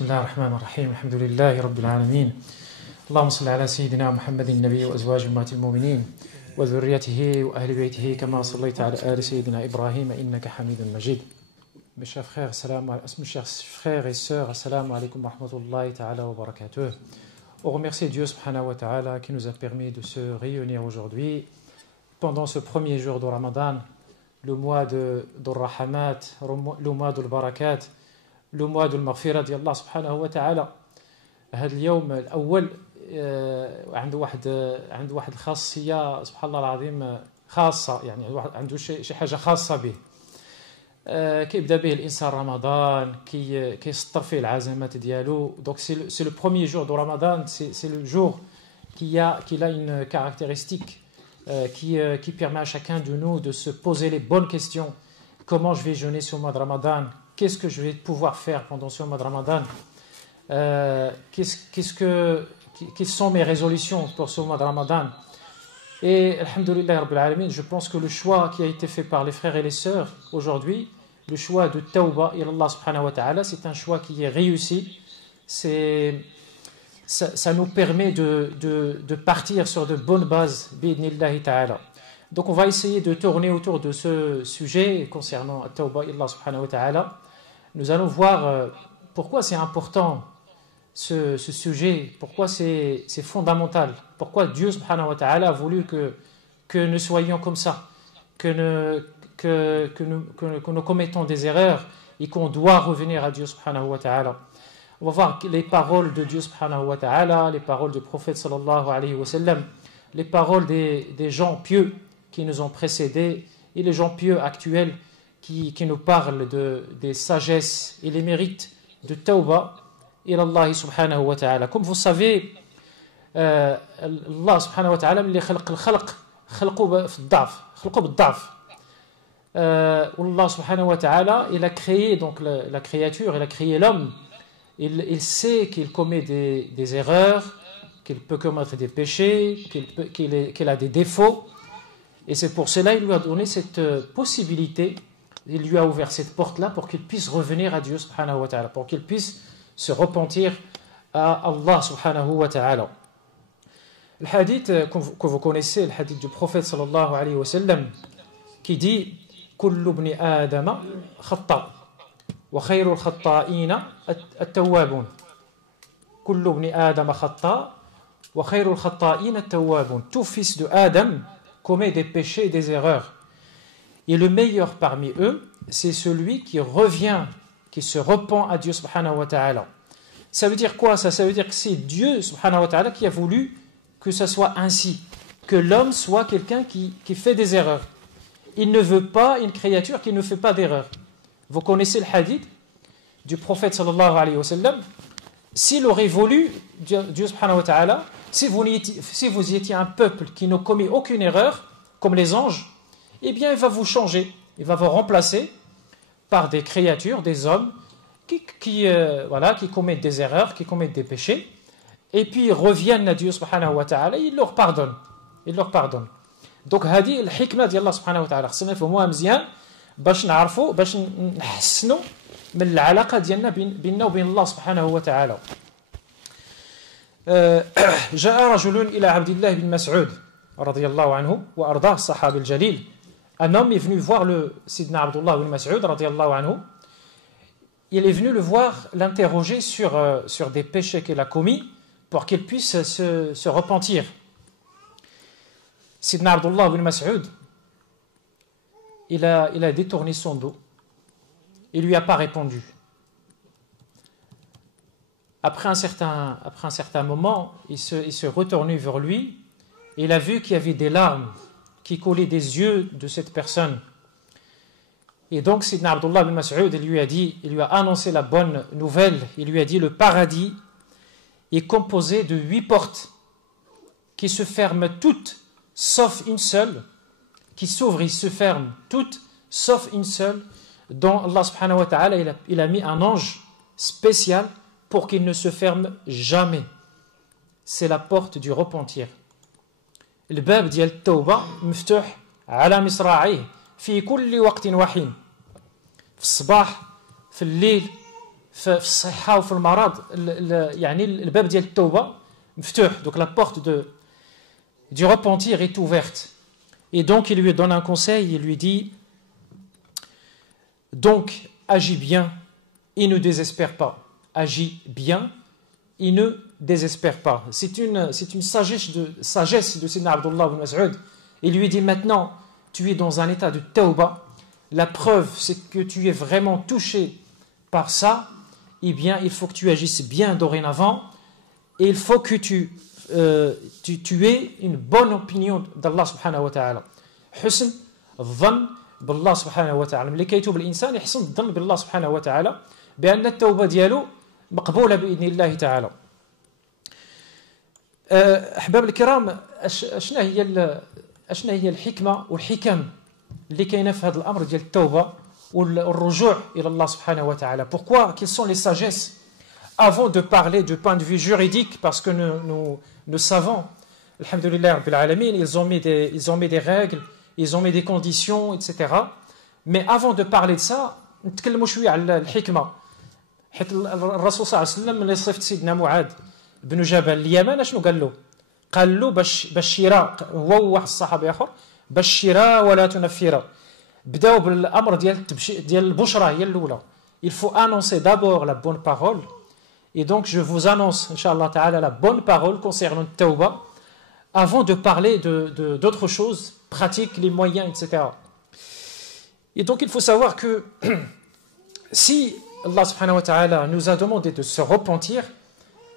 بسم الله الرحمن الرحيم الحمد لله رب العالمين اللهم صل على سيدنا محمد النبي وأزواج أمهات المؤمنين وذريته وأهل بيته كما صليت على آل سيدنا إبراهيم إنك حميد مجيد. Mes chers frères et sœurs, assalamu alaikum wa rahmatullahi ta'ala wa barakatuh. On remercie Dieu subhanahu wa ta'ala qui nous a permis de se réunir aujourd'hui pendant ce premier jour de Ramadan, le mois de Rahmat, le mois de Barakat, le mois de Maghfirah ديال الله سبحانه وتعالى. هذا اليوم الأول عنده واحد الخاصية سبحان الله العظيم خاصة، يعني عنده شي حاجة خاصة به. كيبدا به الانسان رمضان كيسطر فيه العزمات ديالو. Donc c'est le premier jour de Ramadan, c'est le jour qui a une caractéristique qui permet à chacun de nous de se poser les bonnes questions. Comment je vais jeûner ce mois de Ramadan? Qu'est-ce que je vais pouvoir faire pendant ce mois de Ramadan? Quelles sont mes résolutions pour ce mois de Ramadan? Et alhamdoulillahi rabbil alamin, je pense que le choix qui a été fait par les frères et les sœurs aujourd'hui, le choix de Tawba ila Allah subhanahu wa ta'ala, c'est un choix qui est réussi. Ça nous permet de partir sur de bonnes bases bi'idnillahi ta'ala. Donc on va essayer de tourner autour de ce sujet concernant Tawba ila Allah subhanahu wa ta'ala. Nous allons voir pourquoi c'est important ce sujet, pourquoi c'est fondamental, pourquoi Dieu subhanahu wa ta'ala a voulu que nous soyons comme ça, que nous commettons des erreurs et qu'on doit revenir à Dieu subhanahu wa ta'ala. On va voir les paroles de Dieu subhanahu wa ta'ala, les paroles du prophète sallallahu alayhi wa sallam, les paroles des gens pieux qui nous ont précédés et les gens pieux actuels qui nous parlent des sagesses et les mérites de Tawba إلى الله سبحانه وتعالى. Comme vous savez, Allah سبحانه وتعالى اللي خلق الخلق خلقه في الضعف، خلقه بالضعف. Allah سبحانه وتعالى il a créé donc la créature, il a créé l'homme. Il sait qu'il commet des erreurs, qu'il peut commettre des péchés, qu'il a des défauts. Et c'est pour cela qu'il lui a donné cette possibilité, il lui a ouvert cette porte-là pour qu'il puisse revenir à Dieu subhanahu wa ta'ala, pour qu'il puisse se repentir à Allah subhanahu wa ta'ala. Le hadith que vous connaissez, le hadith du prophète sallallahu alayhi wa sallam, qui dit kullu ibni adama khata wa khayrul khata'ina at-tawwabun. Kullu ibni adama khata wa khayrul khata'ina at-tawwabun. Tout fils de Adam commet des péchés et des erreurs. Et le meilleur parmi eux, c'est celui qui revient, qui se repent à Dieu subhanahu wa ta'ala. Ça veut dire quoi ça? Ça veut dire que c'est Dieu subhanahu wa ta'ala qui a voulu que ça soit ainsi, que l'homme soit quelqu'un qui fait des erreurs. Il ne veut pas une créature qui ne fait pas d'erreurs. Vous connaissez le hadith du prophète sallallahu alayhi wa sallam. S'il aurait voulu, Dieu subhanahu wa ta'ala, si vous étiez un peuple qui ne commet aucune erreur, comme les anges, eh bien il va vous changer, il va vous remplacer par des créatures, des hommes qui commettent des erreurs, qui commettent des péchés, et puis ils reviennent à Dieu subhanahu wa ta'ala, il leur pardonne. Donc هذه الحكمة ديال الله سبحانه وتعالى خصنا نفهموها مزيان باش نعرفوا باش نحسنوا من العلاقة ديالنا بيننا وبين الله سبحانه وتعالى. جاء رجل إلى عبد الله بن مسعود رضي الله عنه وأرضاه الصحابي الجليل. Un homme est venu voir le Sidna Abdullah ibn Mas'ud radiyallahu anhu. Il est venu le voir, l'interroger sur des péchés qu'il a commis pour qu'il puisse se repentir. Sidna Abdullah ibn Mas'ud, il a détourné son dos. Il ne lui a pas répondu. Après un certain moment, il se retournait vers lui et il a vu qu'il y avait des larmes qui coulait des yeux de cette personne. Et donc Sidna Abdullah ibn Mas'ud il lui a annoncé la bonne nouvelle. Il lui a dit: le paradis est composé de 8 portes qui se ferment toutes sauf une seule, qui s'ouvrent et se ferment toutes sauf une seule, dont Allah subhanahu wa ta'ala il a mis un ange spécial pour qu'il ne se ferme jamais. C'est la porte du repentir. الباب ديال التوبة مفتوح على مصراعيه في كل وقت وحين، في الصباح، في الليل، في الصحة وفي المرض يعني الباب ديال التوبة مفتوح. Donc la porte du repentir est ouverte. Et donc il lui donne un conseil, il lui dit donc agis bien et ne désespère pas. Agis bien et ne désespère pas. C'est une sagesse de Sayyidina Abdullah ibn Mas'ud. Il lui dit maintenant tu es dans un état de tawba. La preuve c'est que tu es vraiment touché par ça. Eh bien il faut que tu agisses bien dorénavant et il faut que tu aies une bonne opinion d'Allah subhanahu wa ta'ala. حسن الظن بالله سبحانه وتعالى. ملي كيتوب الانسان يحسن الظن بالله سبحانه وتعالى بان التوبه ديالو مقبوله باذن الله تعالى. احباب الكرام، اشنا هي الحكمه والحكم اللي كاينه في هذا الامر ديال التوبه والرجوع الى الله سبحانه وتعالى. Pourquoi? Quelles sont les sagesses avant de parler du point de vue juridique? Parce que nous savons, alhamdulillah rabbil alamin, ils ont mis des règles, ils ont mis des conditions, etc. Mais avant de parler de ça, نتكلموا شويه على الحكمه. حيت الرسول صلى الله عليه وسلم ملي صيفط سيدنا معاذ بن جبل اليمن شنو قال له؟ قال له بشيرا، هو وواحد الصحابي اخر، بشيرا ولا تنفرا. بداو بالامر ديال البشرى هي الاولى. Il faut annoncer d'abord la bonne parole. Et donc je vous annonce inchallah ta'ala la bonne parole concernant le tawba avant de parler d'autres choses pratiques, les moyens, etc. Et donc il faut savoir que si Allah subhanahu wa ta'ala nous a demandé de se repentir,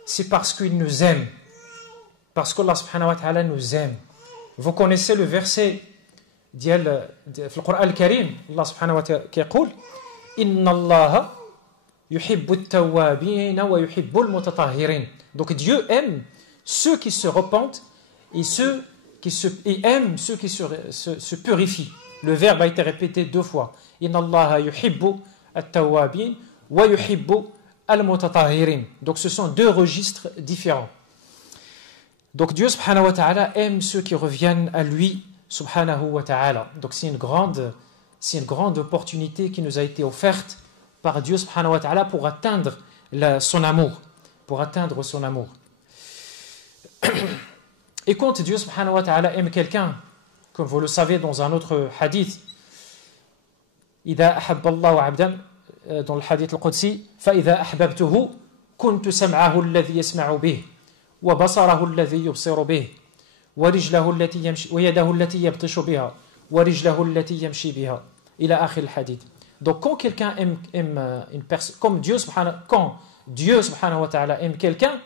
c'est parce qu'il nous aime. Parce qu'Allah subhanahu wa ta'ala nous aime. Vous connaissez le verset في القرآن الكريم، Allah subhanahu wa ta'ala يقول إن الله يحب التوابين ويحب المتطهرين. Donc Dieu aime ceux qui se repentent et aime ceux qui se purifient. Le verbe a été répété 2 fois. إن الله يحب التوابين ويحب المتطهرين. Donc ce sont 2 registres différents. Donc Dieu subhanahu wa ta'ala aime ceux qui reviennent à lui subhanahu wa ta'ala. Donc c'est une grande opportunité qui nous a été offerte par Dieu subhanahu wa ta'ala pour atteindre son amour. Et quand Dieu subhanahu wa ta'ala aime quelqu'un, comme vous le savez dans un autre hadith, إذا أحب الله عبدا, dans le hadith al-Qudsi, فإذا أحببته كنت سمعه الذي يسمع به وبصره الذي يبصر به ورجله التي يمشي ويده التي يبطش بها ورجله التي يمشي بها إلى آخر الحديث. Donc quand quelqu'un aime une personne, quand Dieu subhanahu wa ta'ala aime quelqu'un,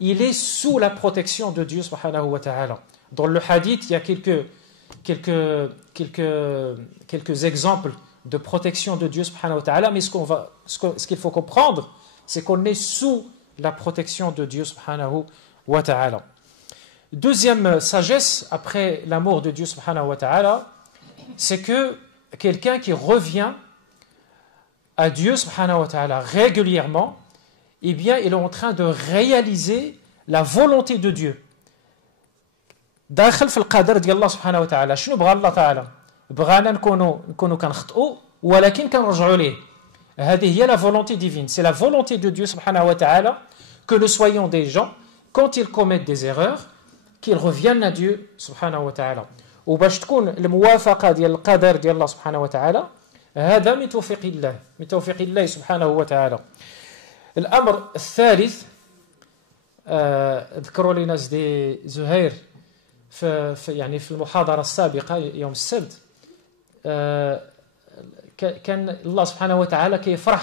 il est sous la protection de Dieu subhanahu wa ta'ala. Dans le hadith, il y a quelques exemples de protection de Dieu subhanahu wa ta'ala, mais ce qu'il faut comprendre, c'est qu'on est sous la protection de Dieu subhanahu wa ta'ala. Deuxième sagesse, après l'amour de Dieu subhanahu wa ta'ala, c'est que quelqu'un qui revient à Dieu subhanahu wa ta'ala régulièrement, eh bien, il est en train de réaliser la volonté de Dieu. داخل في القدر ديال الله سبحانه وتعالى. شنو بغى الله تعالى؟ بغانا نكونوا كنخطئوا ولكن كنرجعوا ليه. هذه هي la volonté divine. C'est la volonté de Dieu subhanahu wa ta'ala que nous soyons des gens, quand ils commettent des erreurs, qu'ils reviennent à Dieu subhanahu wa ta'ala. وباش تكون الموافقة ديال القدر ديال الله سبحانه وتعالى، هذا من توفيق الله سبحانه وتعالى. الأمر الثالث، ذكروا لي ناس دي زهير يعني في المحاضرة السابقة يوم السبت، كان الله سبحانه وتعالى كيفرح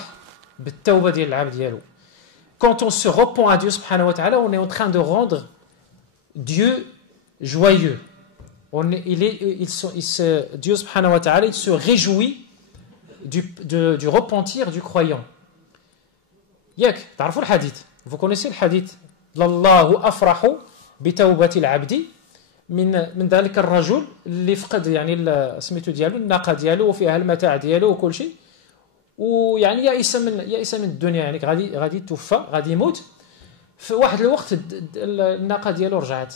بالتوبة ديال العبد ديالو. Quand on se repent à Dieu subhanahu wa ta'ala, on est en train de rendre Dieu joyeux. Dieu subhanahu wa ta'ala, il se réjouit du repentir du croyant. ياك تعرفوا الحديث؟ Vous connaissez le hadith؟ لله أفرح بتوبة العبد من ذلك الرجل اللي فقد يعني سميتو ديالو الناقة ديالو وفيها المتاع ديالو وكل شيء، ويعني يائس من الدنيا، يعني غادي يتوفى، غادي يموت في واحد الوقت الناقة ديالو رجعت،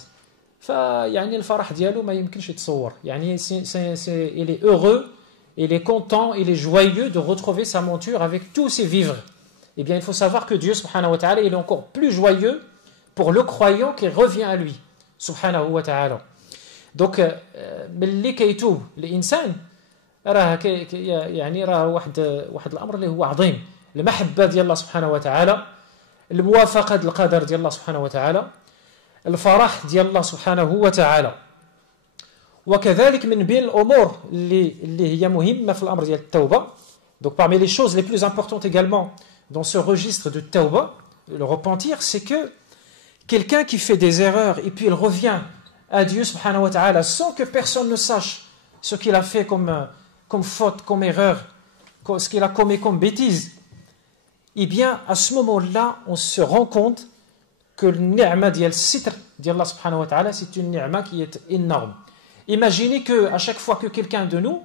فيعني الفرح ديالو ما يمكنش يتصور. يعني il est heureux, il est content, il est joyeux de retrouver sa monture avec tous ses vivres. eh bien il faut savoir que Dieu subhanahu wa ta'ala il est encore plus joyeux pour le croyant qui revient à lui subhanahu wa ta'ala. Donc ملي كيتوب الانسان راه يعني راه واحد الامر اللي هو عظيم المحبه ديال الله سبحانه وتعالى الموافقه القدر ديال الله سبحانه وتعالى الفرح ديال الله سبحانه وتعالى. وكذلك من بين الامور اللي هي مهمه في الامر ديال التوبه. Donc parmi les choses les plus importantes également dans ce registre de tauba, le repentir, c'est que quelqu'un qui fait des erreurs et puis il revient à Dieu subhanahu wa ta'ala sans que personne ne sache ce qu'il a fait comme faute, comme erreur, ce qu'il a commis comme bêtise, eh bien à ce moment-là on se rend compte que le ni'ma diyal sitr d'Allah subhanahu wa ta'ala c'est une ni'ma qui est énorme. Imaginez qu'à chaque fois que quelqu'un de nous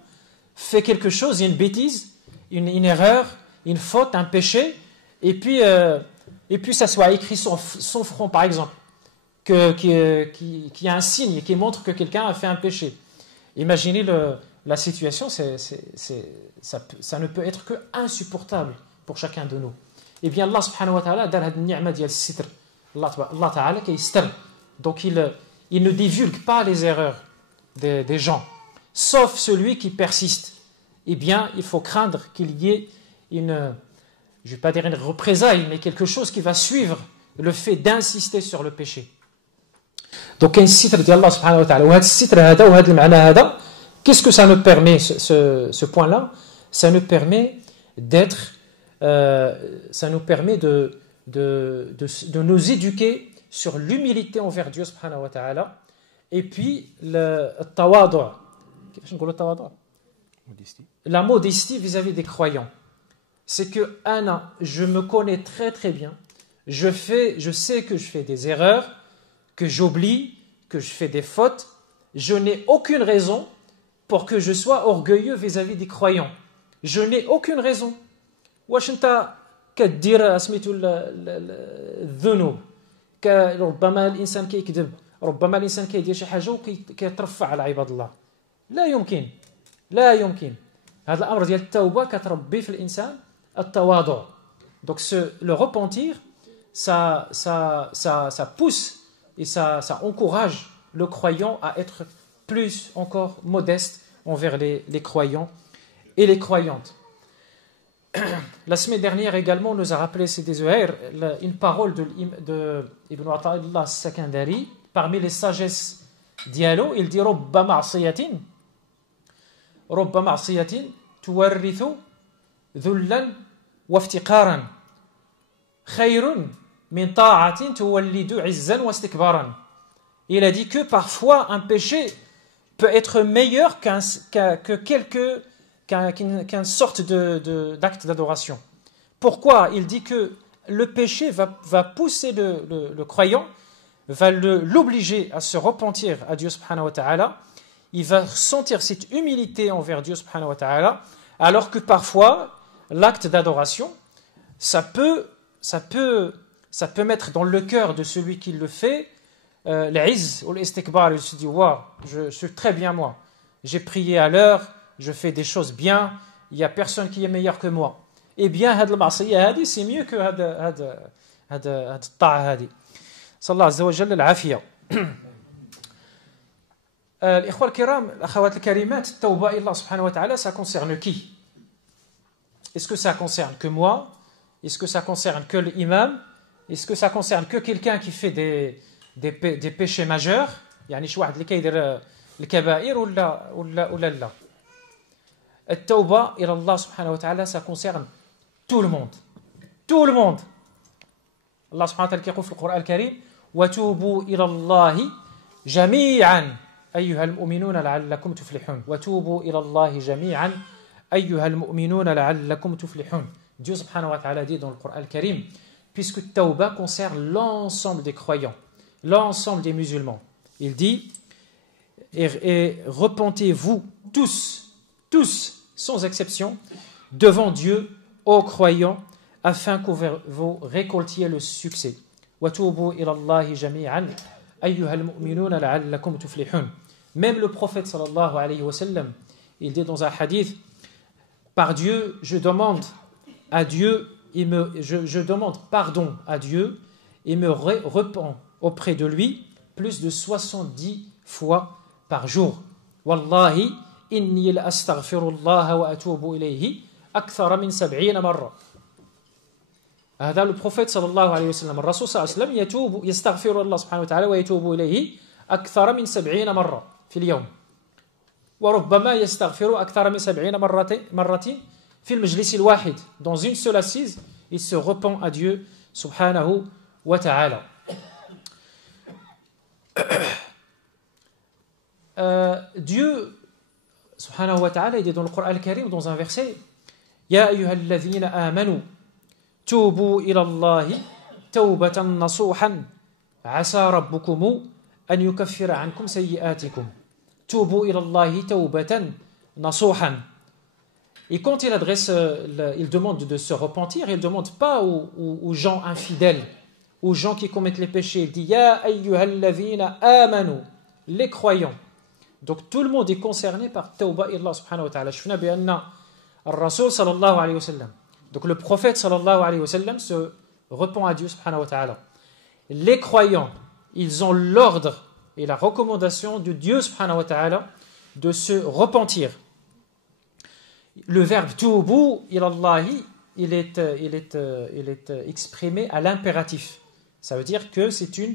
fait quelque chose, une bêtise, une erreur, une faute, un péché, et puis ça soit écrit sur son front par exemple, qu'il y a un signe qui montre que quelqu'un a fait un péché. Imaginez la situation, ça ne peut être que insupportable pour chacun de nous. Eh bien Allah subhanahu wa ta'ala dar had ni'ma diyal sitr. Allah ta'ala qui est donc il ne divulgue pas les erreurs des gens, sauf celui qui persiste. Eh bien il faut craindre qu'il y ait je ne vais pas dire une représaille, mais quelque chose qui va suivre le fait d'insister sur le péché. Donc كاين الستر ديال الله سبحانه وتعالى وهذا الستر هذا وهذا المعنى هذا qu'est-ce que ça nous permet ce point là ça nous permet d'être ça nous permet de nous éduquer sur l'humilité envers Dieu subhanahu wa ta'ala et puis le tawadu كيفاش نقولوا التواضع la modestie vis-à-vis des croyants. C'est que je me connais très très bien, je sais que je fais des erreurs, que j'oublie, que je fais des fautes, je n'ai aucune raison pour que je sois orgueilleux vis-à-vis des croyants. Je n'ai aucune raison. واش انت كدير سميتو الذنوب ربما الانسان كيكذب ربما الانسان كيدير شي حاجه وكيترفع على عباد الله. لا يمكن هذا الامر ديال التوبه كتربي في الانسان التواضع. Donc le repentir ça pousse et ça encourage le croyant à être plus encore modeste envers les croyants et les croyantes. La semaine dernière également, on nous a rappelé, c'est des une parole de Ibn Ata'illah al-Sakandari, parmi les sagesses dialogue, il dit رب معصية تورث ذلا وافتقارا خير من طاعة تولد عزا واستكبارا. Il a dit que parfois un péché peut être meilleur qu'une sorte d'acte d'adoration. Pourquoi? Il dit que le péché va pousser le croyant, va l'obliger à se repentir à Dieu subhanahu wa ta'ala. Il va sentir cette humilité envers Dieu subhanahu wa ta'ala, alors que parfois l'acte d'adoration ça peut mettre dans le cœur de celui qui le fait l'izz ou l'istikbar. Il se dit waouh, je suis très bien moi, j'ai prié à l'heure, je fais des choses bien, il n'y a personne qui est meilleur que moi. Eh bien هذا المعصية هذه c'est mieux que هذا الطاعة هذه. صلى الله عز وجل العافية. الإخوة الكرام الأخوات الكريمات التوبة إلى الله سبحانه وتعالى ça concerne qui? Est-ce que ça concerne que moi? Est-ce que ça concerne que l'imam? Est-ce que ça concerne que quelqu'un qui fait des péchés majeurs? يعني شي واحد اللي كيدير الكبائر ولا لا؟ التوبة إلى الله سبحانه وتعالى ça concerne tout le monde. Tout le monde. الله سبحانه وتعالى كيقول في القرآن الكريم وتوبوا إلى الله جميعا أيها المؤمنون لعلكم تفلحون. وتوبوا إلى الله جميعا أيها المؤمنون لعلكم تفلحون. Dieu subhanahu wa ta'ala dit dans le Coran al-Karim, puisque Tawbah concerne l'ensemble des croyants, l'ensemble des musulmans. Il dit, et repentez-vous tous, sans exception, devant Dieu, ô croyants, afin que vous récoltiez le succès. وَتُوبُوا إِلَى اللَّهِ جَمِيعًا أَيُّهَا الْمُؤْمِنُونَ لَعَلَّكُمْ تُفْلِحُونَ. Même le prophète sallallahu alayhi wa sallam, il dit dans un hadith, par Dieu, je demande à Dieu je demande pardon à Dieu et me repens auprès de lui plus de 70 fois par jour. Wallahi, inni la astaghfirullah wa atubu ilayhi akthara min 70 marra. هذا le prophète صلى الله عليه وسلم الرسول صلى الله عليه وسلم يتوب يستغفر الله سبحانه وتعالى ويتوب إليه أكثر من 70 مرة في اليوم وربما يستغفر أكثر من 70 مرة في المجلس الواحد. Dans une seule assise, il se repent à Dieu subhanahu wa ta'ala. Dieu subhanahu wa ta'ala, il dit dans le Coran al-Karim, dans un verset, Ya ayyuhalladhina amanu توبوا إلى الله توبة نصوحا عسى ربكم أن يكفر عنكم سيئاتكم توبوا إلى الله توبة نصوحا. Et quand il adresse, il demande de se repentir, il ne demande pas aux gens infidèles, aux gens qui commettent les péchés. Il dit Ya ayyuhalladhina amanu, les croyants. Donc tout le monde est concerné par Tawba ila Allah subhanahu wa ta'ala. شفنا بأن الرسول صلى الله عليه وسلم, donc le prophète sallallahu alayhi wa sallam se repent à Dieu subhanahu wa ta'ala. Les croyants, ils ont l'ordre et la recommandation de Dieu subhanahu wa ta'ala de se repentir. Le verbe tubu ilallahi, il est exprimé à l'impératif. Ça veut dire que c'est une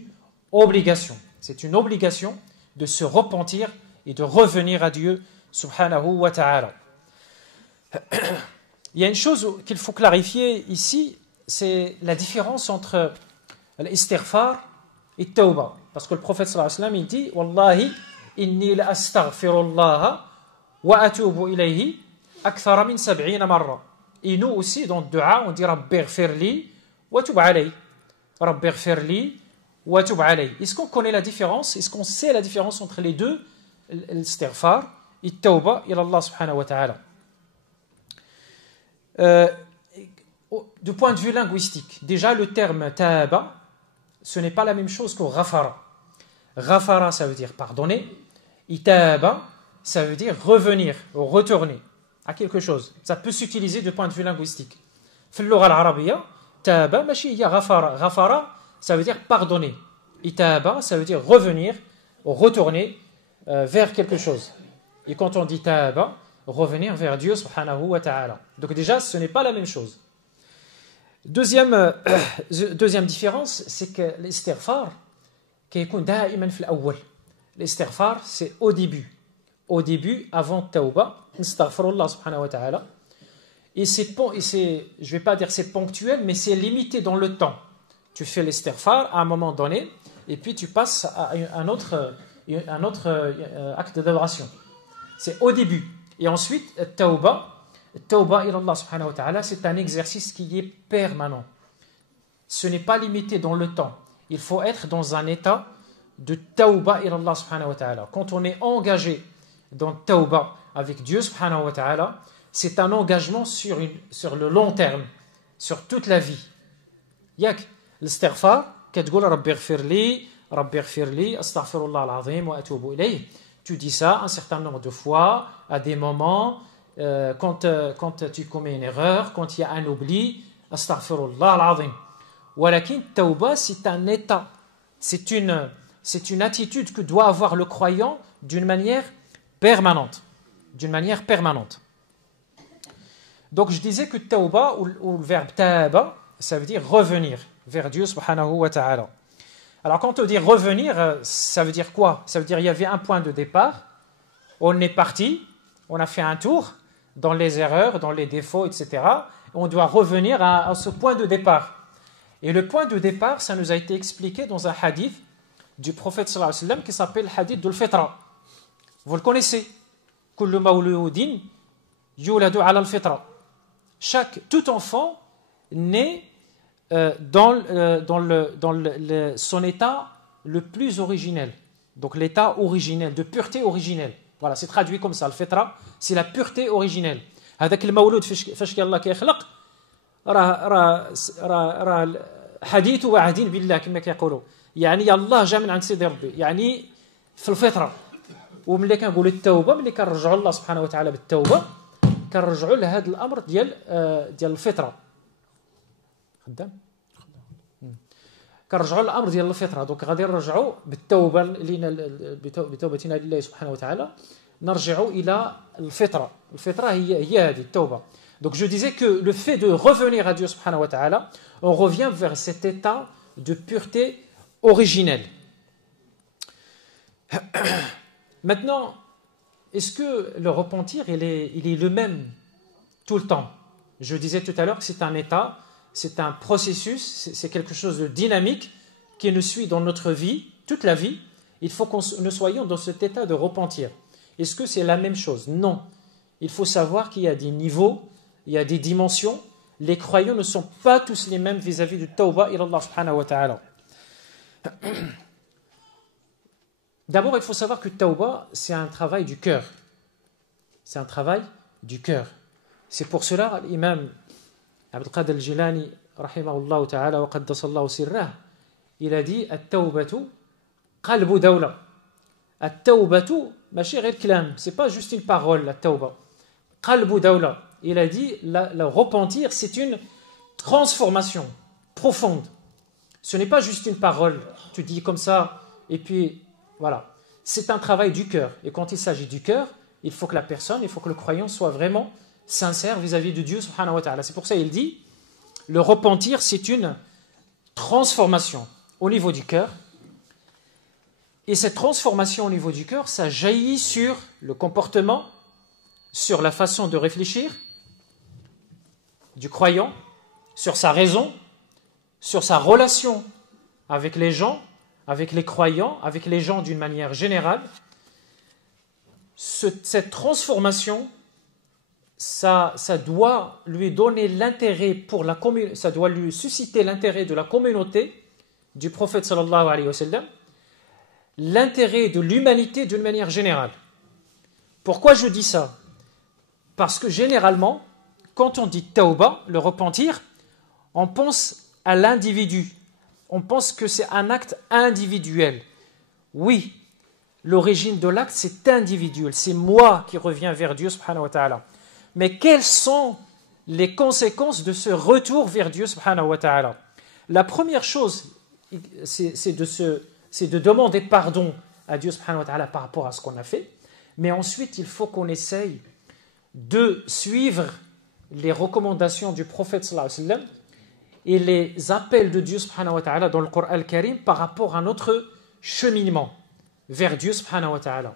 obligation. C'est une obligation de se repentir et de revenir à Dieu subhanahu wa ta'ala. Il y a une chose qu'il faut clarifier ici, c'est la différence entre l'istighfar et tawba. Parce que le prophète sallallahu alayhi wa sallam, il dit Wallahi, inni la astaghfirullah wa atubu ilayhi akthara min 70 marra. Et nous aussi, dans le dua, on dit Rabbi ighfirli wa tub alayhi. Rabbi ighfirli wa tub alayhi. Est-ce qu'on connaît la différence? Est-ce qu'on sait la différence entre les deux, l'istighfar et tawba ila Allah subhanahu wa ta'ala? Du point de vue linguistique, déjà le terme taaba, ce n'est pas la même chose que ghafara. Ghafara, ça veut dire pardonner, et taaba, ça veut dire revenir, retourner à quelque chose. Ça peut s'utiliser du point de vue linguistique. في اللغة العربية taaba ماشي هي ghafara. Ghafara, ça veut dire pardonner. Et taaba, ça veut dire revenir, retourner vers quelque chose. Et quand on dit taaba, revenir vers Dieu subhanahu wa ta'ala. Donc déjà, ce n'est pas la même chose. Deuxième différence, c'est que l'istighfar, l'istighfar, c'est au début, avant tawba, astaghfirullah subhanahu wa ta'ala. Et je ne vais pas dire c'est ponctuel, mais c'est limité dans le temps. Tu fais l'istighfar à un moment donné, et puis tu passes à un autre acte d'adoration. C'est au début. Et ensuite, tawba ila Allah subhanahu wa ta'ala, c'est un exercice qui est permanent. Ce n'est pas limité dans le temps. Il faut être dans un état de tawba ila Allah subhanahu wa ta'ala. Quand on est engagé dans tawba avec Dieu subhanahu wa ta'ala, c'est un engagement sur le long terme, sur toute la vie. Yak, l'istighfar, كتقول ربي اغفر لي استغفر الله العظيم واتوب اليه. Tu dis ça un certain nombre de fois, à des moments, quand tu commets une erreur, quand il y a un oubli, astaghfirullah al-azim. Walakin tawba, c'est un état, c'est une attitude que doit avoir le croyant d'une manière permanente. Donc je disais que tawba, ou le verbe taaba, ça veut dire revenir vers Dieu subhanahu wa ta'ala. Alors quand on dit revenir, ça veut dire quoi? Ça veut dire qu'il y avait un point de départ, on est parti, on a fait un tour dans les erreurs, dans les défauts, etc. On doit revenir à ce point de départ. Et le point de départ, ça nous a été expliqué dans un hadith du prophète sallallahu alayhi wa sallam qui s'appelle le hadith de l'fitra. Vous le connaissez. Kullu mawludin yuladu ala al-fitra. Tout enfant naît dans son état le plus originel. Donc l'état originel, de pureté originelle. Voilà, c'est traduit comme ça. Al-fitra, c'est la pureté originelle. هذاك المولود فاش الله كيخلق راه حديث وعهد بالله كما كيقولوا. يعني الله جا من عند سيدي ربي، يعني في الفطره. وملي كنقولوا التوبه، ملي كنرجعوا الله سبحانه وتعالى بالتوبه، كنرجعوا لهذا الامر ديال الفطره. خدام كنرجعوا للامر ديال الفطره دونك غادي نرجعوا بالتوبه لينا بتوبتنا لله سبحانه وتعالى نرجعوا الى الفطره هي هذه التوبه donc je disais que le fait de revenir à Dieu subhanahu wa ta'ala on revient vers cet état de pureté originelle. Maintenant, est-ce que le repentir il est le même tout le temps? Je disais tout à l'heure que c'est un état, c'est un processus, c'est quelque chose de dynamique qui nous suit dans notre vie, toute la vie. Il faut que nous soyons dans cet état de repentir. Est-ce que c'est la même chose? Non. Il faut savoir qu'il y a des niveaux, il y a des dimensions. Les croyants ne sont pas tous les mêmes vis-à-vis du tawbah ila Allah subhanahu wa ta'ala. D'abord, il faut savoir que le tawbah, c'est un travail du cœur. C'est un travail du cœur. C'est pour cela, l'imam Abdul Qadir al-Jilani, rahimahullah ta'ala, wa qaddasallahu sirrah, il a dit at-tawbatu qalbu dawla. At-tawbatu, machi ghayr kalam, c'est pas juste une parole, la tawba. Qalbu dawla. Il a dit le repentir, c'est une transformation profonde. Ce n'est pas juste une parole, tu dis comme ça, et puis voilà. C'est un travail du cœur. Et quand il s'agit du cœur, il faut que la personne, il faut que le croyant soit vraiment sincère vis-à-vis de Dieu subhanahu wa ta'ala. C'est pour ça qu'il dit, le repentir, c'est une transformation au niveau du cœur. Et cette transformation au niveau du cœur, ça jaillit sur le comportement, sur la façon de réfléchir du croyant, sur sa raison, sur sa relation avec les gens, avec les croyants, avec les gens d'une manière générale. Cette transformation, ça doit lui donner l'intérêt pour la communauté, ça doit lui susciter l'intérêt de la communauté du prophète sallallahu alayhi wa sallam, l'intérêt de l'humanité d'une manière générale. Pourquoi je dis ça? Parce que généralement, quand on dit tawbah, le repentir, on pense à l'individu. On pense que c'est un acte individuel. Oui, l'origine de l'acte, c'est individuel. C'est moi qui reviens vers Dieu, subhanahu wa ta'ala. Mais quelles sont les conséquences de ce retour vers Dieu, subhanahu wa ta'ala? La première chose, c'est de demander pardon à Dieu, subhanahu wa ta'ala, par rapport à ce qu'on a fait. Mais ensuite, il faut qu'on essaye de suivre les recommandations du prophète sallallahu alayhi wa sallam et les appels de Dieu subhanahu wa ta'ala dans le Coran al-Karim par rapport à notre cheminement vers Dieu subhanahu wa ta'ala.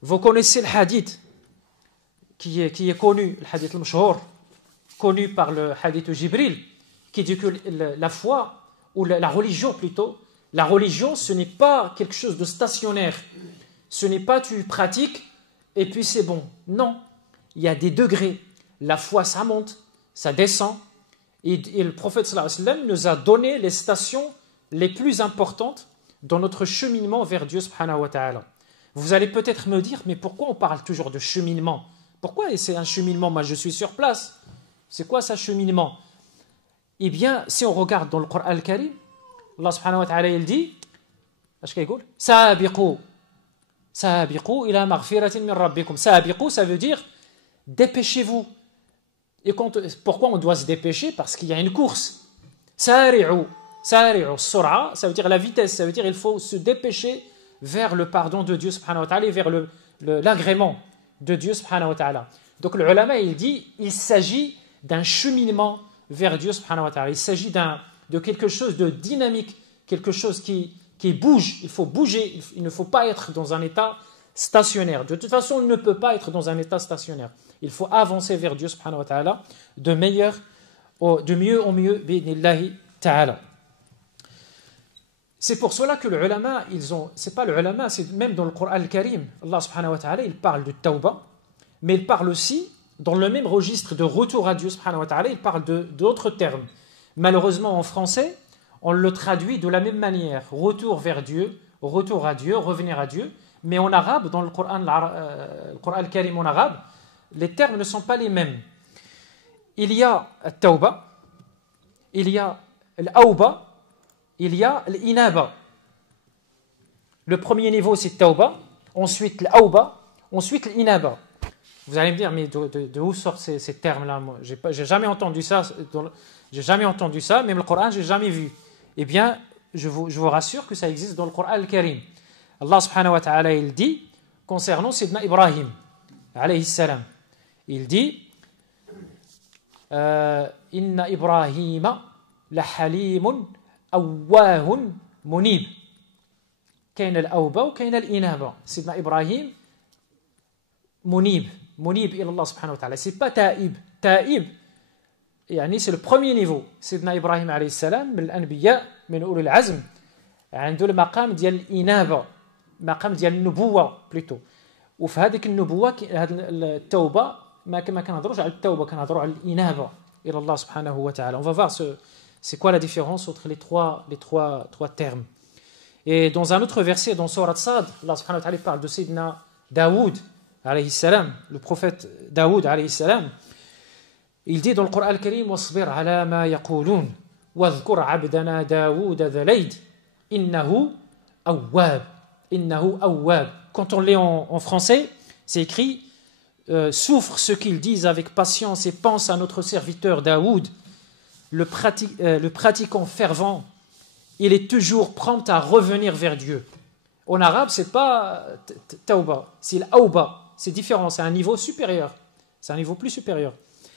Vous connaissez le hadith qui est connu, le hadith al-Mashhour, connu par le hadith de Jibril, qui dit que la foi, ou la religion plutôt, la religion ce n'est pas quelque chose de stationnaire. Ce n'est pas tu pratiques et puis c'est bon. Non, il y a des degrés. La foi, ça monte, ça descend. Et le prophète sallallahu alayhi wa sallam nous a donné les stations les plus importantes dans notre cheminement vers Dieu subhanahu wa ta'ala. Vous allez peut-être me dire, mais pourquoi on parle toujours de cheminement? Pourquoi c'est un cheminement? Moi, je suis sur place. C'est quoi ça, cheminement? Eh bien, si on regarde dans le Coran al-Karim, Allah subhanahu wa ta'ala, il dit, Sabiqu, Sabiqu ila maghfiratin min rabbikum. Sabiqu, ça veut dire dépêchez-vous. Et pourquoi on doit se dépêcher? Parce qu'il y a une course. Sari'u, sari'u, sur'a, ça veut dire la vitesse, ça veut dire il faut se dépêcher vers le pardon de Dieu subhanahu wa ta'ala et vers l'agrément de Dieu subhanahu wa ta'ala. Donc le ulama, il dit, il s'agit d'un cheminement vers Dieu subhanahu wa ta'ala. Il s'agit de quelque chose de dynamique, quelque chose qui bouge. Il faut bouger, il ne faut pas être dans un état stationnaire. De toute façon, on ne peut pas être dans un état stationnaire. Il faut avancer vers Dieu subhanahu wa ta'ala de mieux en mieux, bi'idhnillahi ta'ala. C'est pour cela que les ulama, c'est pas le ulama, c'est même dans le Coran al-Karim, Allah subhanahu wa ta'ala, il parle de tawbah, mais il parle aussi, dans le même registre de retour à Dieu subhanahu wa ta'ala, il parle d'autres termes. Malheureusement, en français, on le traduit de la même manière. Retour vers Dieu, retour à Dieu, revenir à Dieu. Mais en arabe, dans le Coran al-Karim en arabe, les termes ne sont pas les mêmes. Il y a al-tawbah, il y a al-awba, il y a l'inaba. Le premier niveau, c'est tawbah, ensuite l'awba, ensuite l'inaba. Vous allez me dire, mais de où sortent ces termes-là? Moi, j'ai jamais entendu ça. J'ai jamais entendu ça, même le Coran, j'ai jamais vu. Eh bien, je vous rassure que ça existe dans le Coran al-Karim. Allah subhanahu wa ta'ala, il dit, concernant Sidna Ibrahim, alayhi salam, il dit, Inna Ibrahima la halimun awwahun munib. كاين الأوبة وكاين الإنابة. Sidna Ibrahim, munib إلى الله سبحانه وتعالى. C'est pas taïb. Taïb, يعني c'est le premier niveau. Sidna Ibrahim عليه السلام من الأنبياء من أولي العزم عنده المقام ديال الإنابة, مقام ديال النبوة plutôt. وفي هذيك النبوة هذه التوبة ما كنهضروش على التوبة, كنهضروا على الإنابة إلى الله سبحانه وتعالى. On va voir c'est quoi la différence entre les trois termes. Et dans un autre verset, dans Sourate Sad, Allah subhanahu wa ta'ala parle de Sayyidina Daoud, alayhi salam, le prophète Daoud, alayhi salam. Il dit dans le Coran al-Karim, وَاصْبِرْ عَلَى مَا يَقُولُونَ وَاذْكُرْ عَبْدَنَا دَاوُودَ ذَا لَيْدِ إِنَّهُ أَوَّابٌ. إِنَّهُ أَوَّابٌ. Quand on lit en français, c'est écrit souffre ce qu'ils disent avec patience et pense à notre serviteur Daoud, le pratiquant fervent. Il est toujours prompt à revenir vers Dieu. En arabe, c'est pas tauba, c'est l'auba. C'est différent, c'est un niveau supérieur. C'est un niveau plus supérieur.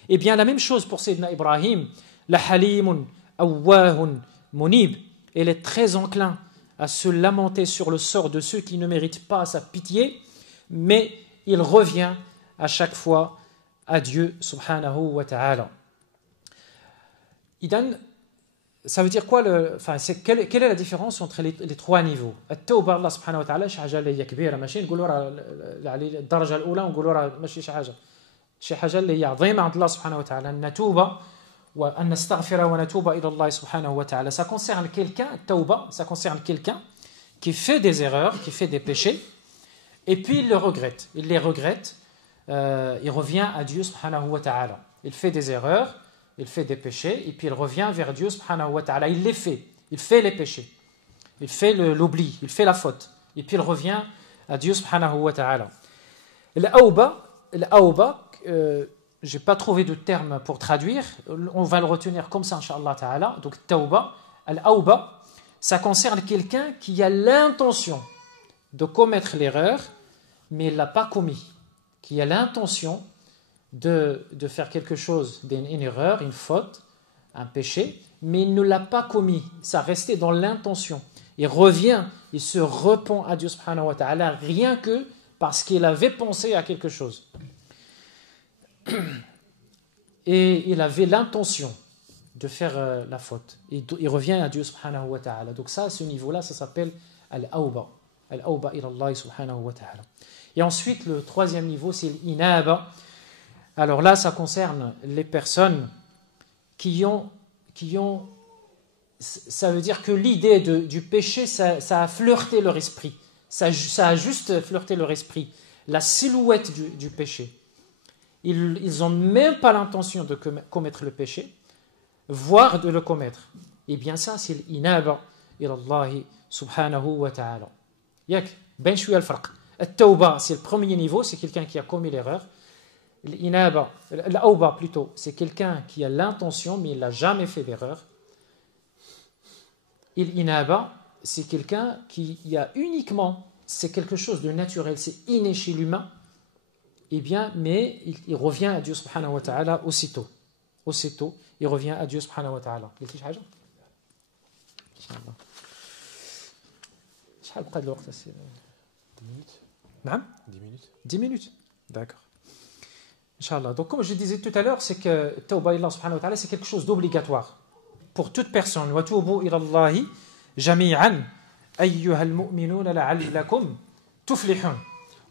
Eh bien, la même chose pour Sayyidina Ibrahim. La halimun awwahun munib. Il est très enclin à se lamenter sur le sort de ceux qui ne méritent pas sa pitié, mais il revient à chaque fois à Dieu subhanahu wa ta'ala. Idan, ça veut dire quoi quelle est la différence entre les trois niveaux? التوبة الله سبحانه وتعالى شي حاجة اللي هي كبيرة, ماشي نقولوا راه الدرجة الأولى ونقولوا راه ماشي شي حاجة اللي هي عظيمة عند الله سبحانه وتعالى. أن نتوب وأن نستغفر ونتوب إلى الله سبحانه وتعالى. Ça concerne quelqu'un, التوبة, ça concerne quelqu'un qui fait des erreurs, qui fait des péchés, et puis il le regrette. Il les regrette, il revient à Dieu subhanahu wa ta'ala. Il fait des erreurs, il fait des péchés, et puis il revient vers Dieu subhanahu wa ta'ala. Il les fait, il fait les péchés, il fait l'oubli, il fait la faute, et puis il revient à Dieu subhanahu wa ta'ala. L'awba, j'ai pas trouvé de terme pour traduire, on va le retenir comme ça, inshallah ta'ala. Donc, tawba, l'awba, ça concerne quelqu'un qui a l'intention de commettre l'erreur, mais il ne l'a pas commis, qui a l'intention de faire quelque chose, une erreur, une faute, un péché, mais il ne l'a pas commis. Ça restait dans l'intention. Il revient, il se repent à Dieu subhanahu wa ta'ala, rien que parce qu'il avait pensé à quelque chose. Et il avait l'intention de faire la faute. Il revient à Dieu subhanahu wa ta'ala. Donc ça, à ce niveau-là, ça s'appelle al-awba. Al-awba ila Allah subhanahu wa ta'ala. Et ensuite, le troisième niveau, c'est l'inaba. Alors là, ça concerne les personnes qui ont ça veut dire que l'idée du péché, ça a flirté leur esprit. Ça a juste flirté leur esprit. La silhouette du péché. Ils n'ont même pas l'intention de commettre le péché, voire de le commettre. Et bien ça, c'est l'inaba ila Allah subhanahu wa ta'ala. Yak, ben shouya al-farq. At-tawba, c'est le premier niveau, c'est quelqu'un qui a commis l'erreur. L'inaba, l'awba plutôt, c'est quelqu'un qui a l'intention, mais il n'a jamais fait d'erreur. L'inaba, c'est quelqu'un qui a uniquement, c'est quelque chose de naturel, c'est inné chez l'humain, eh bien, mais il revient à Dieu subhanahu wa ta'ala aussitôt. Aussitôt, il revient à Dieu subhanahu wa ta'ala. قلتي شي حاجة؟ إن شاء الله. شحال بقى الوقت؟ 10 minutes. نعم؟ 10 minutes. 10 minutes. D'accord. Inch'Allah. Donc, comme je disais tout à l'heure, c'est que Tawba ila Allah subhanahu wa ta'ala, c'est quelque chose d'obligatoire pour toute personne. Wa tubu ila Allahi jami'an ayyuhal mu'minuna la'allakum tuflihun.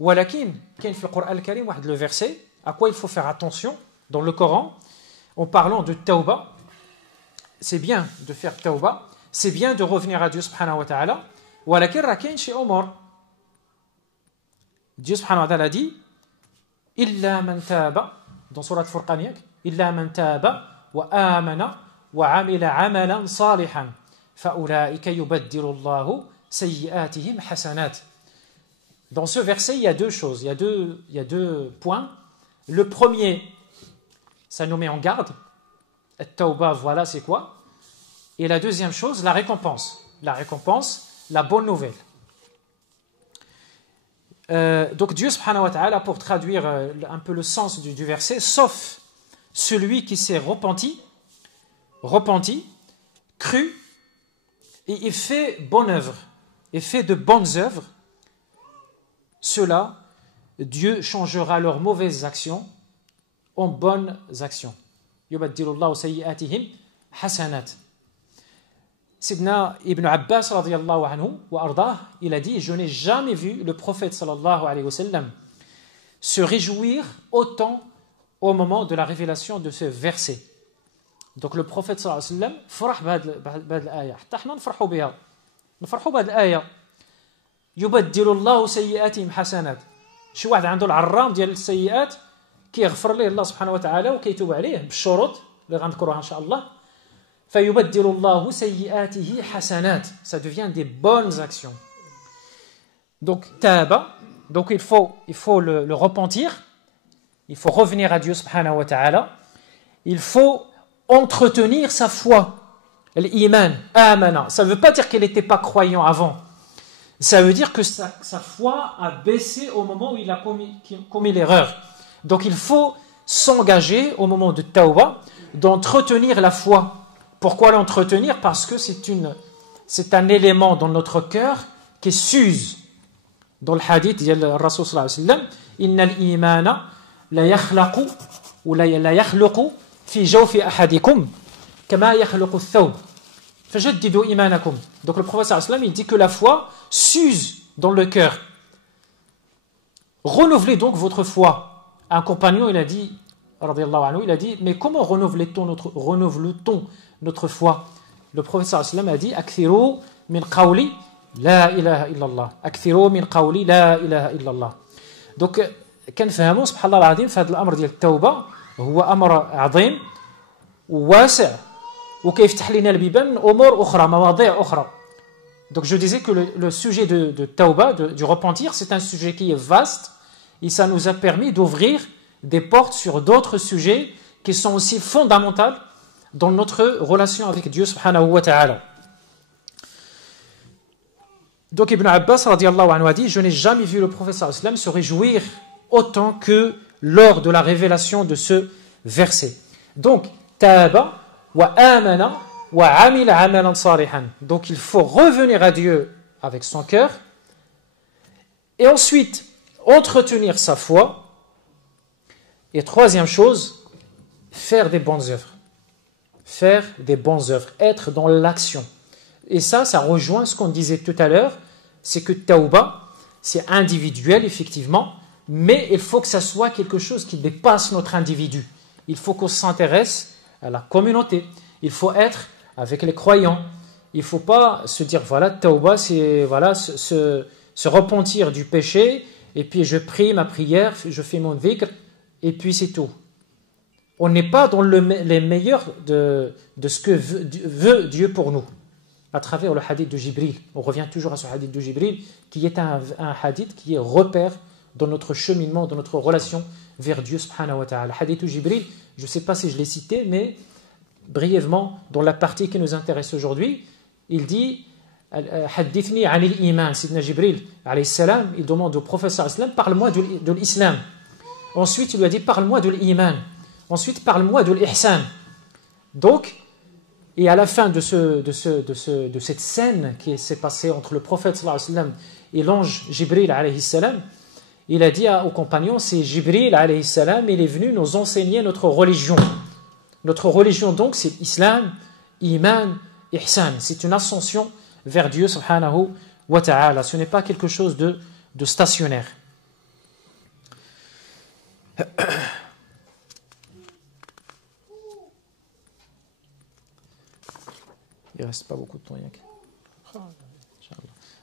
Walakin, كاين في القرآن الكريم واحد le verset à quoi il faut faire attention dans le Coran en parlant de Tawba. C'est bien de faire Tawba, c'est bien de revenir à Dieu subhanahu wa ta'ala. Walakin راه كاين شي أمور. Dieu subhanahu wa ta'ala dit إلا من تاب dans سورة فرقان إلا من تاب وآمن وعمل عملا صالحا فأولئك يبدل الله سيئاتهم حسنات. Dans ce verset, il y a deux choses, il y a deux points Le premier, ça nous met en garde. At-tawbah, voilà c'est quoi. Et la deuxième chose, la récompense. La récompense, la bonne nouvelle. Donc Dieu subhanahu wa ta'ala, pour traduire un peu le sens du verset, sauf celui qui s'est repenti, cru, et il fait bonne œuvre, et fait de bonnes œuvres, ceux-là, Dieu changera leurs mauvaises actions en bonnes actions. Yubaddilullahu sayyi'atihim hasanat. Sidna Ibn Abbas radiyallahu anhu wa ardah, il a dit, je n'ai jamais vu le prophète sallallahu alayhi wa sallam se réjouir autant au moment de la révélation de ce verset. Donc le prophète sallallahu alayhi wa sallam فرح بهذه الآية حتى احنا نفرحوا بها نفرحوا بهذه الآية يبدل الله سيئاتهم حسنات. شي واحد عنده العرام ديال السيئات كيغفر ليه الله سبحانه وتعالى وكيتوب عليه بالشروط اللي غنذكروها ان شاء الله. فيبدل الله سيئاته حسنات. Ça devient des bonnes actions. Donc taba, donc il faut le repentir, il faut revenir à Dieu subhanahu wa ta'ala, il faut entretenir sa foi. L'iman, amana, ça ne veut pas dire qu'elle n'était pas croyant avant. Ça veut dire que sa foi a baissé au moment où il a commis l'erreur. Donc il faut s'engager au moment de tawbah d'entretenir la foi. Pourquoi l'entretenir? Parce que c'est un élément dans notre cœur qui s'use. Dans le hadith, il y a le Rasul sallallahu alayhi wa sallam, inna al-imana la yakhlaqu ou la yakhluqu fi jawfi ahadikum kama yakhluqu ath-thawb fajaddidu imanakum. Donc le prophète sallallahu alayhi wa sallam, il dit que la foi s'use dans le cœur. Renouvelez donc votre foi. Un compagnon, il a dit, radiyallahu anhu, il a dit, mais comment renouvelons-t-on notre foi? Le prophète sallallahu alayhi wa sallam a dit, akthiru min qawli la ilaha illallah. Akthiru min qawli la ilaha illallah. Donc, كنفهموا سبحان الله العظيم في هذا الامر ديال التوبه هو امر عظيم وواسع وكيفتح لنا البيبان امور اخرى مواضيع اخرى. Donc je disais que le sujet de tawbah, du repentir, c'est un sujet qui est vaste et ça nous a permis d'ouvrir des portes sur d'autres sujets qui sont aussi fondamentaux dans notre relation avec Dieu subhanahu wa ta'ala. Donc Ibn Abbas radiyallahu anhu a dit, je n'ai jamais vu le prophète sallallahu alayhi wa sallam se réjouir autant que lors de la révélation de ce verset. Donc taba wa amana wa amila amalan salihan. Donc il faut revenir à Dieu avec son cœur et ensuite entretenir sa foi. Et troisième chose, faire des bonnes œuvres. Faire des bonnes œuvres, être dans l'action. Et ça rejoint ce qu'on disait tout à l'heure, c'est que tawbah, c'est individuel effectivement, mais il faut que ça soit quelque chose qui dépasse notre individu. Il faut qu'on s'intéresse à la communauté. Il faut être avec les croyants. Il ne faut pas se dire, voilà, tawbah, c'est voilà, se repentir du péché, et puis je prie ma prière, je fais mon dhikr, et puis c'est tout. On n'est pas dans les meilleurs de ce que veut Dieu pour nous. À travers le hadith de Jibril. On revient toujours à ce hadith de Jibril, qui est un hadith qui est repère dans notre cheminement, dans notre relation vers Dieu subhanahu wa ta'ala. Le hadith de Jibril, je ne sais pas si je l'ai cité, mais brièvement, dans la partie qui nous intéresse aujourd'hui, il dit Hadithni anil iman. Sidna Jibril, alayhi salam, il demande au prophète sallallahu alayhi wa sallam, parle-moi de l'islam. Ensuite, il lui a dit, parle-moi de l'iman. Ensuite, parle-moi de l'ihsan. Donc, et à la fin de cette scène qui s'est passée entre le prophète sallallahu alayhi wa sallam et l'ange Jibril alayhi salam, il a dit aux compagnons, c'est Jibril alayhi salam, il est venu nous enseigner notre religion. Notre religion donc, c'est islam, iman, ihsan. C'est une ascension vers Dieu subhanahu wa ta'ala. Ce n'est pas quelque chose de stationnaire. Il ne reste pas beaucoup de temps.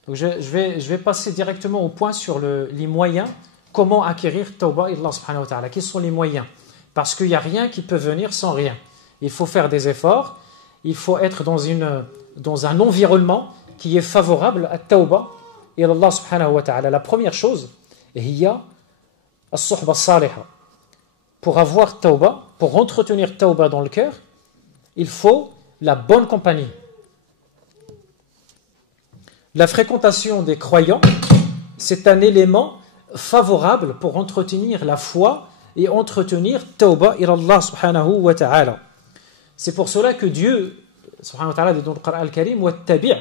Donc je vais passer directement au point sur les moyens. Comment acquérir tawbah et Allah subhanahu wa ta'ala. Quels sont les moyens? Parce qu'il n'y a rien qui peut venir sans rien. Il faut faire des efforts. Il faut être dans un environnement qui est favorable à tawbah et à Allah subhanahu wa ta'ala. La première chose, hiya as-suhba as-saliha. pour avoir tauba, pour entretenir tauba dans le cœur, il faut la bonne compagnie. La fréquentation des croyants, c'est un élément favorable pour entretenir la foi et entretenir tauba ila Allah subhanahu wa ta'ala. C'est pour cela que Dieu subhanahu wa ta'ala dit dans le Coran al-Karim wattabi'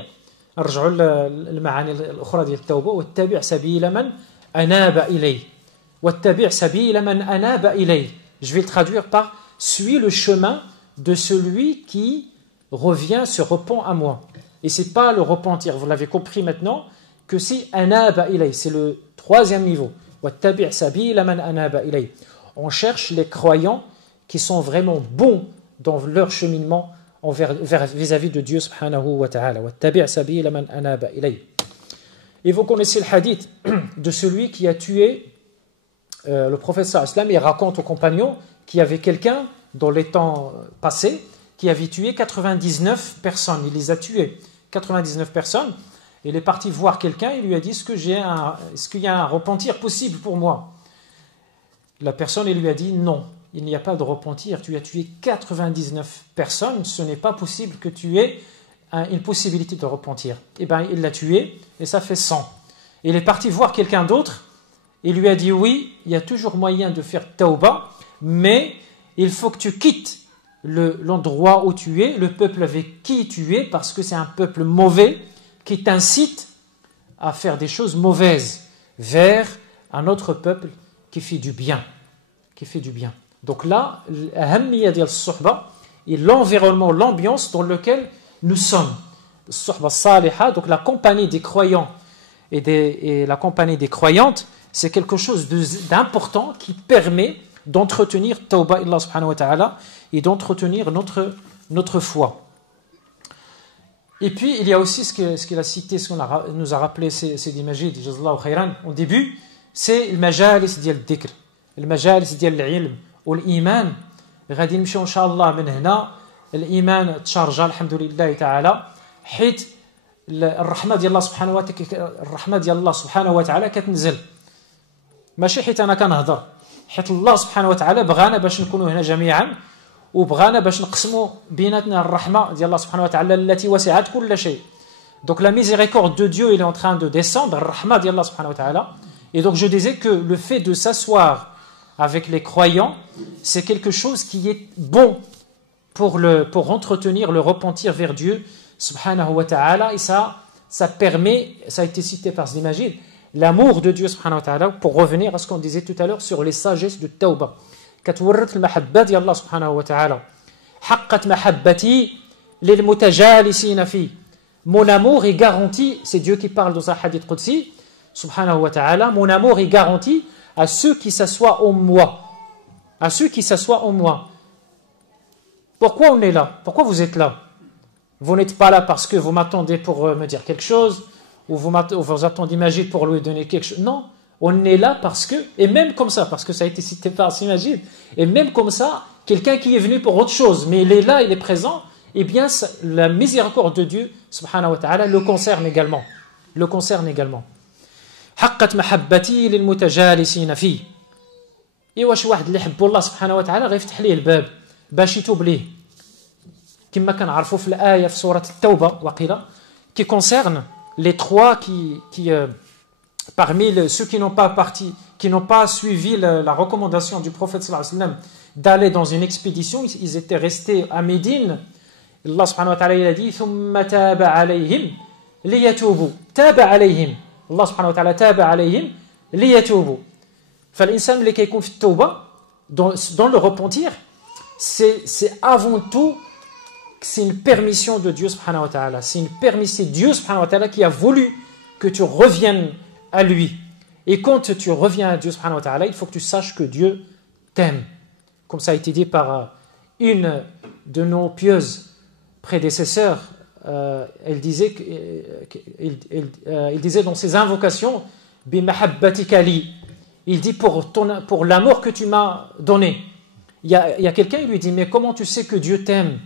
نرجعوا للمعاني الأخرى ديال التوبة واتبع سبيل من أناب إليه واتبع سبيل من أناب إليه. Je vais le traduire par suis le chemin de celui qui revient, se repent à moi. Et c'est pas le repentir, vous l'avez compris maintenant, que c'est anaba ilay, c'est le troisième niveau. Wattabi' sabila man anaba ilay. On cherche les croyants qui sont vraiment bons dans leur cheminement vis-à-vis de Dieu subhanahu wa ta'ala. Wattabi' sabila man anaba ilay. Et vous connaissez le hadith de celui qui a tué le prophète sallallahu alayhi wa sallam. Il raconte aux compagnons qu'il y avait quelqu'un dans les temps passés qui avait tué 99 personnes. Il les a tués, 99 personnes. Il est parti voir quelqu'un, il lui a dit est-ce qu'il y a un repentir possible pour moi? La personne il lui a dit non, il n'y a pas de repentir, tu as tué 99 personnes, ce n'est pas possible que tu aies une possibilité de repentir. Et bien il l'a tué et ça fait 100. Il est parti voir quelqu'un d'autre, il lui a dit oui, il y a toujours moyen de faire tauba, mais il faut que tu quittes l'endroit où tu es, le peuple avec qui tu es, parce que c'est un peuple mauvais qui t'incite à faire des choses mauvaises vers un autre peuple qui fait du bien. Donc là, l'ahammiya diyal as-suhba et l'environnement, l'ambiance dans lequel nous sommes. As-suhba as-saliha, donc la compagnie des croyants et la compagnie des croyantes, c'est quelque chose d'important qui permet d'entretenir tauba illah subhanahu wa ta'ala et d'entretenir notre foi. Et puis, il y a aussi ce qu'il a cité, ce qu'on nous a rappelé Sidi Majid, jazallahu khayran, au début, c'est le majalis diyal dhikr, le majalis diyal l'ilm, ou l'iman. غادي نمشيو ان شاء الله من هنا الايمان تشارجا الحمد لله تعالى حيت الرحمه ديال الله سبحانه وتعالى كتنزل ماشي حيت انا كنهضر حيت الله سبحانه وتعالى بغانا باش نكونوا هنا جميعا وبغانا باش نقسموا بيناتنا الرحمه ديال الله سبحانه وتعالى التي وسعت كل شيء. Donc la miséricorde de Dieu, il est en train de descendre, الرحمه ديال الله سبحانه وتعالى. Et donc je disais que le fait de s'asseoir avec les croyants, c'est quelque chose qui est bon pour entretenir le repentir vers Dieu subhanahu wa ta'ala, et ça permet, ça a été cité par Sidi Majid, l'amour de Dieu subhanahu wa ta'ala, pour revenir à ce qu'on disait tout à l'heure sur les sagesses de Tawbah. كتورث المحبة ديال الله سبحانه وتعالى حقت محبتي للمتجالسين فيه. Mon amour est garanti, c'est Dieu qui parle dans un hadith qudsi subhanahu wa ta'ala, mon amour est garanti à ceux qui s'assoient en moi. À ceux qui s'assoient en moi. Pourquoi on est là? Pourquoi vous êtes là? Vous n'êtes pas là parce que vous m'attendez pour me dire quelque chose, ou vous attendez Majid pour lui donner quelque chose. Non, on est là parce que, et même comme ça, parce que ça a été cité par Majid, et même comme ça, quelqu'un qui est venu pour autre chose, mais il est là, il est présent, eh bien la miséricorde de Dieu, subhanahu wa ta'ala, le concerne également. حقت محبتي للمتجالسين فيه. ايوا شي واحد اللي يحب الله سبحانه وتعالى غيفتح ليه الباب باش يتوب ليه كما كنعرفوا في الايه في سوره التوبه وقيل qui concerne les trois qui parmi ceux qui n'ont pas suivi la recommandation du prophète sallallahu alayhi wa sallam d'aller dans une expédition, ils étaient restés à Médine. Allah subhanahu wa ta'ala il a dit ثم تاب عليهم ليتوبوا تاب عليهم. Allah subhanahu wa ta'ala taba alayhim liyatubu. فالإنسان اللي كيكون في التوبة dans le repentir, c'est avant tout c'est une permission de Dieu subhanahu wa ta'ala. C'est Dieu subhanahu wa ta'ala qui a voulu que tu reviennes à lui. Et quand tu reviens à Dieu subhanahu wa ta'ala, il faut que tu saches que Dieu t'aime. Comme ça a été dit par une de nos pieuses prédécesseurs, il disait dans ses invocations bimahabbatika li, il dit pour l'amour que tu m'as donné. Il y a quelqu'un, il lui dit mais comment tu sais que Dieu t'aime?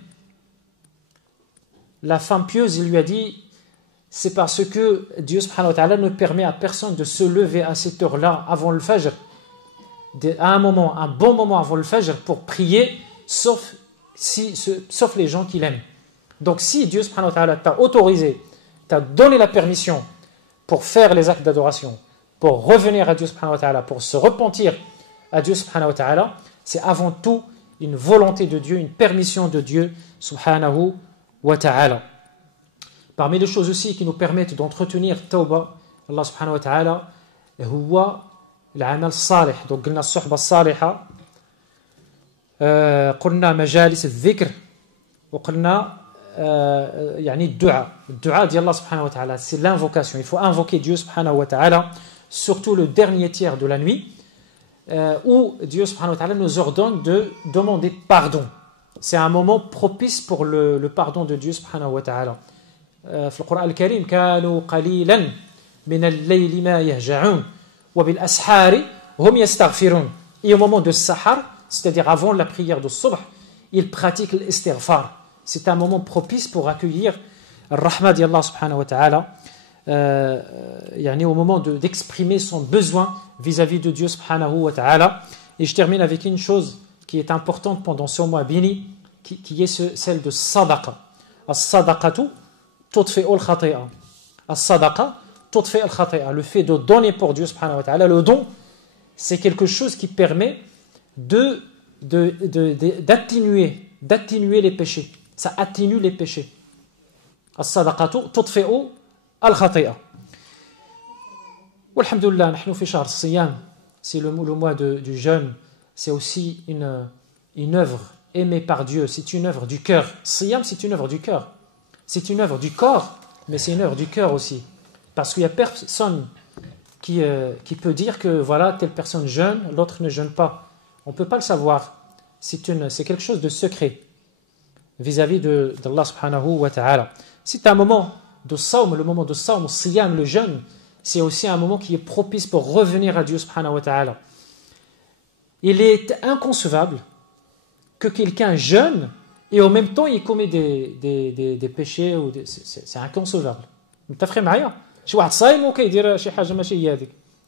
La femme pieuse, il lui a dit c'est parce que Dieu subhanahu wa ta'ala ne permet à personne de se lever à cette heure-là avant le fajr, à un moment, un bon moment avant le Fajr pour prier, sauf les gens qu'il aime. Donc si Dieu subhanahu wa ta'ala t'a autorisé, t'a donné la permission pour faire les actes d'adoration, pour revenir à Dieu subhanahu wa ta'ala, pour se repentir à Dieu subhanahu wa ta'ala, c'est avant tout une volonté de Dieu, une permission de Dieu subhanahu wa ta'ala. Parmi les choses aussi qui nous permettent d'entretenir tawba, Allah subhanahu wa ta'ala, huwa العمل الصالح. Donc قلنا الصحبة الصالحة, قلنا مجالس الذكر, وقلنا يعني الدعاء ديال الله سبحانه وتعالى, c'est l'invocation. Il faut invoquer Dieu subhanahu wa ta'ala, surtout le dernier tiers de la nuit, où Dieu subhanahu wa ta'ala nous ordonne de demander pardon. C'est un moment propice pour le pardon de Dieu subhanahu wa ta'ala. في القرآن الكريم كانوا قليلا من الليل ما يهجعون وبالأسحار هم يستغفرون. Et au moment de sahar, c'est-à-dire avant la prière de subh, ils pratiquent l'istighfar. C'est un moment propice pour accueillir le rahma d'Allah subhanahu wa ta'ala, au moment d'exprimer son besoin vis-à-vis de Dieu subhanahu wa ta'ala. Et je termine avec une chose qui est importante pendant ce mois béni, qui est celle de sadaqa. As-sadaqatu tudfi'u al-khati'a. As-sadaqa tudfi'u al-khati'a. Le fait de donner pour Dieu subhanahu wa ta'ala, le don, c'est quelque chose qui permet d'atténuer les péchés. Ça atténue les péchés. As-sadaqatu tudfi'u al-khati'a. Walhamdulillah, nahnu fi shahr as-siyam. C'est le mois du jeûne. C'est aussi une œuvre aimée par Dieu. C'est une œuvre du cœur. Siyam, c'est une œuvre du cœur. C'est une œuvre du corps, mais c'est une œuvre du cœur aussi. Parce qu'il n'y a personne qui peut dire que voilà, telle personne jeûne, l'autre ne jeûne pas. On ne peut pas le savoir. C'est quelque chose de secret vis-à-vis d'Allah subhanahu wa ta'ala. C'est un moment de sawm, le moment de sawm, siyam, le jeûne, c'est aussi un moment qui est propice pour revenir à Dieu subhanahu wa ta'ala. Il est inconcevable que quelqu'un jeûne et en même temps il commet des péchés. C'est inconcevable.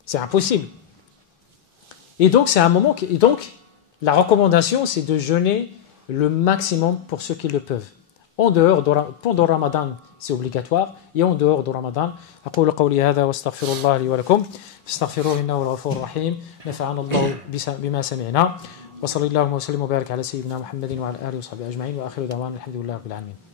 C'est impossible. Et donc c'est un moment la recommandation c'est de jeûner le maximum pour ceux qui le peuvent. Pendant Ramadan, c'est obligatoire, et en dehors de Ramadan, أقول قولي هذا واستغفر الله لي ولكم فاستغفروه إنه هو الغفور الرحيم نفعنا الله بما سمعنا وصلى الله وسلم وبارك على سيدنا محمد وعلى آله وصحبه أجمعين وآخر دعوانا الحمد لله رب العالمين.